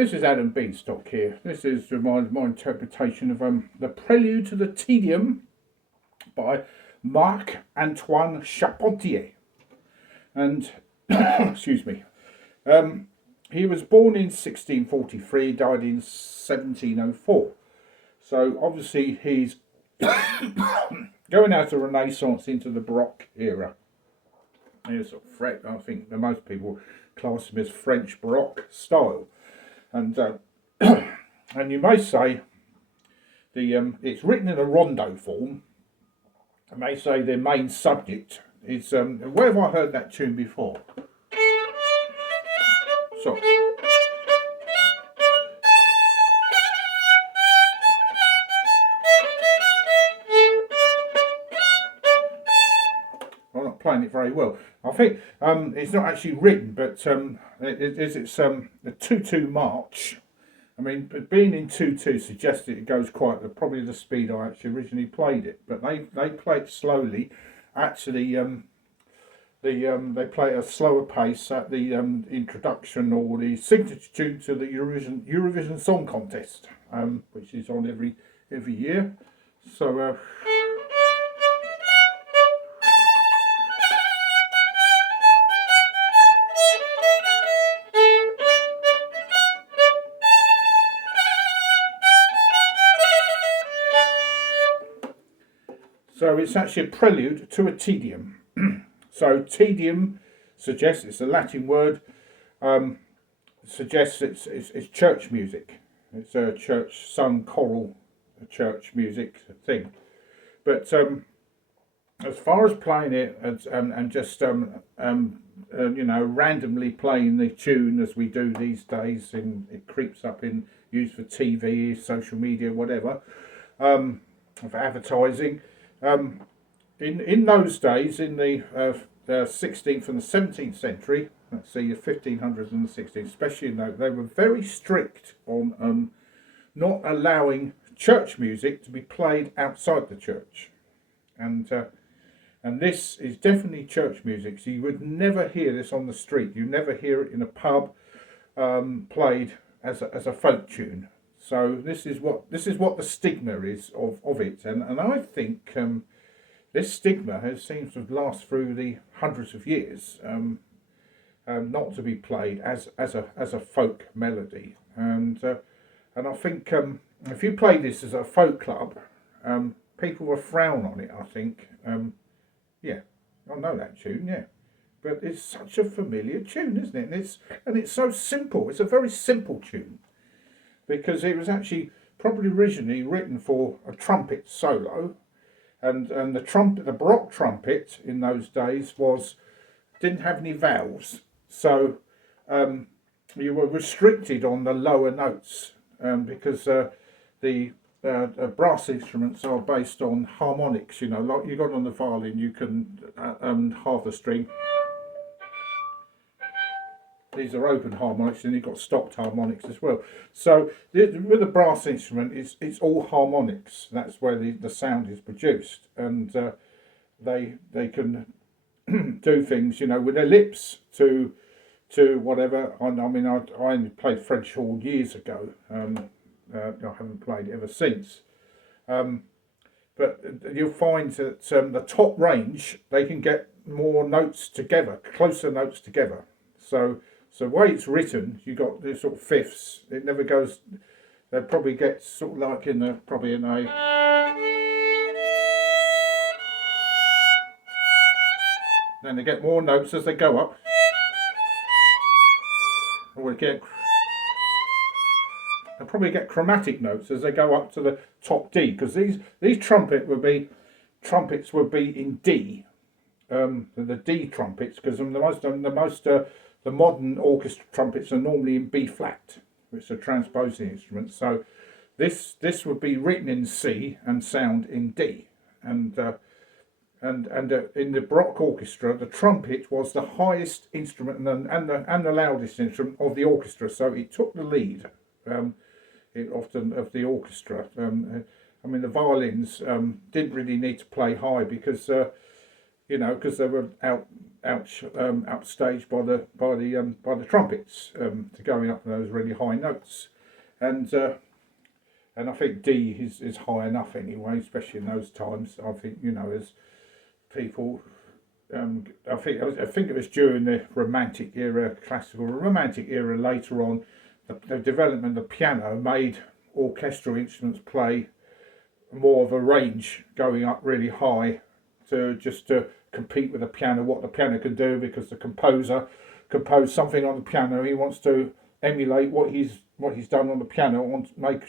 this is Adam Beanstock here. This is my interpretation of the prelude to the Tedium by Marc-Antoine Charpentier. And, excuse me, he was born in 1643, died in 1704. So obviously he's going out of Renaissance into the Baroque era. He's sort of, I think most people class him as French Baroque style. And and you may say it's written in a rondo form. I may say the main subject is where have I heard that tune before? So. I'm not playing it very well. I think it's not actually written, but it's the 2/2 march. I mean, being in 2/2 suggests it goes quite probably the speed I actually originally played it. But they play it slowly. Actually, they play at a slower pace at the introduction or the signature tune to the Eurovision Song Contest, which is on every year. So. So it's actually a prelude to a tedium. So tedium suggests, it's a Latin word, suggests it's church music. It's a church sung choral, church music thing. But as far as playing it and just randomly playing the tune as we do these days, and it creeps up in used for TV, social media, whatever, for advertising. In those days, in the 16th and the 17th century, let's see, the 1500s and the 16th, especially in those, they were very strict on not allowing church music to be played outside the church, and this is definitely church music. So you would never hear this on the street. You never hear it in a pub played as a folk tune. So this is what the stigma is of it, and I think this stigma seems to last through the hundreds of years, not to be played as a folk melody, and I think if you play this as a folk club, people will frown on it. I think, yeah, I know that tune, yeah, but it's such a familiar tune, isn't it? And it's so simple. It's a very simple tune. Because it was actually probably originally written for a trumpet solo, and the Baroque trumpet in those days didn't have any valves, so you were restricted on the lower notes because the brass instruments are based on harmonics. You know, like you got on the violin, you can half a string. These are open harmonics, and you've got stopped harmonics as well. So with a brass instrument, it's all harmonics. That's where the sound is produced, and they can do things, you know, with their lips to whatever. I mean, I only played French horn years ago. I haven't played it ever since. But you'll find that the top range, they can get more notes together, closer notes together. So the way it's written, you got this sort of fifths. It never goes. They probably get sort of like in a. Then they get more notes as they go up. Or they probably get chromatic notes as they go up to the top D, because these trumpets would be in D. The D trumpets, because the modern orchestra trumpets are normally in B flat, which is a transposing instrument. So this would be written in C and sound in D, and in the Baroque orchestra, the trumpet was the highest instrument and the loudest instrument of the orchestra. So it took the lead, often of the orchestra. I mean, the violins didn't really need to play high because because they were out outstaged by the trumpets to going up to those really high notes, and I think D is high enough anyway, especially in those times. I think, you know, as people, I think it was during the Romantic era, classical Romantic era. Later on, the development of the piano made orchestral instruments play more of a range, going up really high to compete with the piano, what the piano can do, because the composer composed something on the piano. He wants to emulate what he's done on the piano, wants to make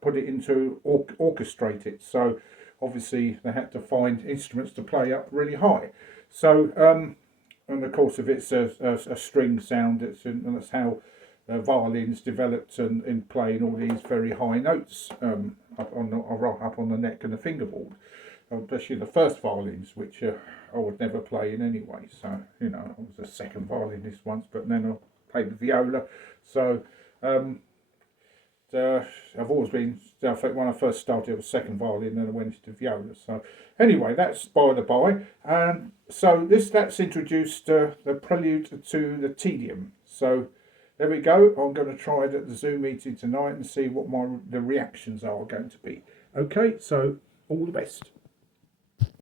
put it into orchestrate it. So obviously they had to find instruments to play up really high. So and of course, if it's a string sound, and that's how violins developed in playing all these very high notes up on the neck and the fingerboard, especially the first violins, which I would never play in anyway. So, you know, I was a second violinist once, but then I played the viola. So I've always been, I think when I first started it was second violin, then I went into viola. So anyway, that's by the by. So that's introduced the prelude to the tedium. So there we go. I'm going to try it at the Zoom meeting tonight and see what the reactions are going to be. Okay, so all the best.